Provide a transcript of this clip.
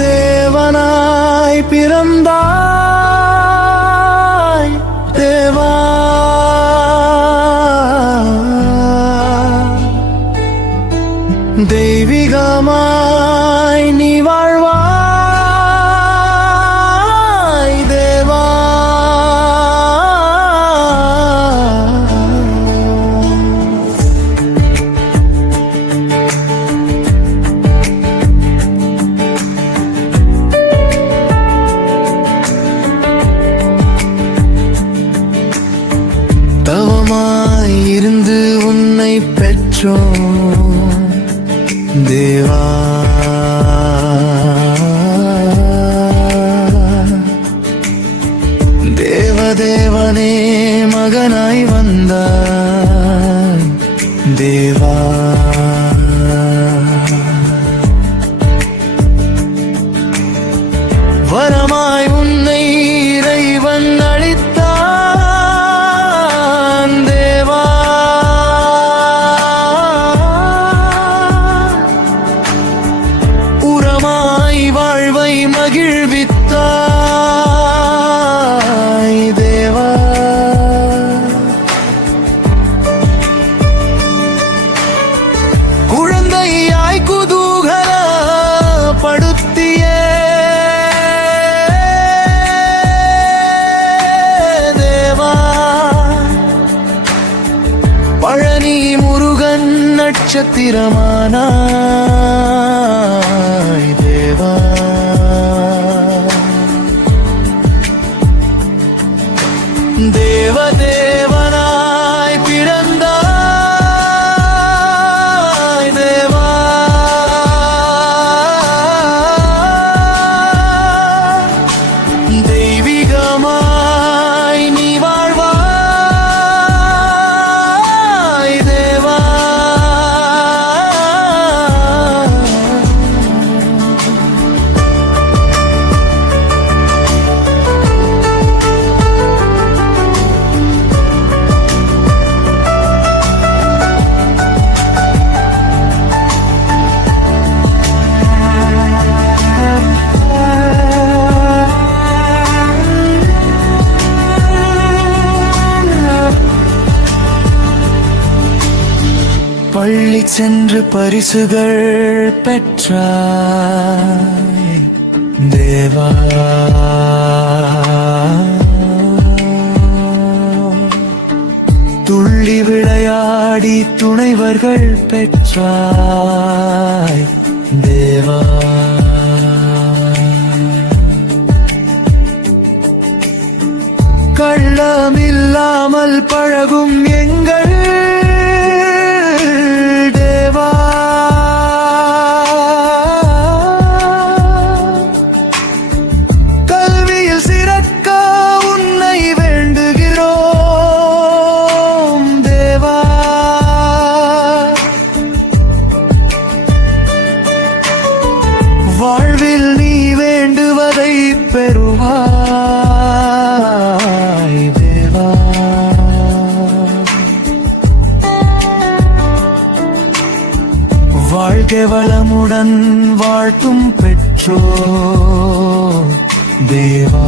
தேவதேவனாய் பிறந்தாய் தேவா. தெய்வீகமாய் நீ வாழ்வாய் தேவா. தவமாய் இருந்து உன்னை பெற்றோம் தேவா. தேவதேவனே மகனாய் வந்தாய் தேவா. வரமாய் உன்னை இறைவன் அளித்தான் தேவா. உரமாய் வாழ்வை மகிழ்வித்தாய் தேவா. குழந்தையாய் குதூகலப்படுத்திய தேவா. பழனி முருகன் நட்சத்திரமானாய் தேவா. தேவதேவனாய் பிறந்தாய் தேவா. தெய்வீகமாய் நீ வாழ்வாய் தேவா. பள்ளி சென்று பரிசுகள் பெற்றாய் தேவா. துள்ளி விளையாடி துணைவர்கள் பெற்றாய் தேவா. கள்ளமில்லாமல் பழகும் எங்கள் தேவா. கல்வியில் சிறக்க உன்னை வேண்டுகிறோம் தேவா. வாழ்வில் நீ வேண்டுவதை பெறுவாய் தேவா. வாழ்க வளமுடன் வாழ்த்தும் பெற்றோர் தேவா.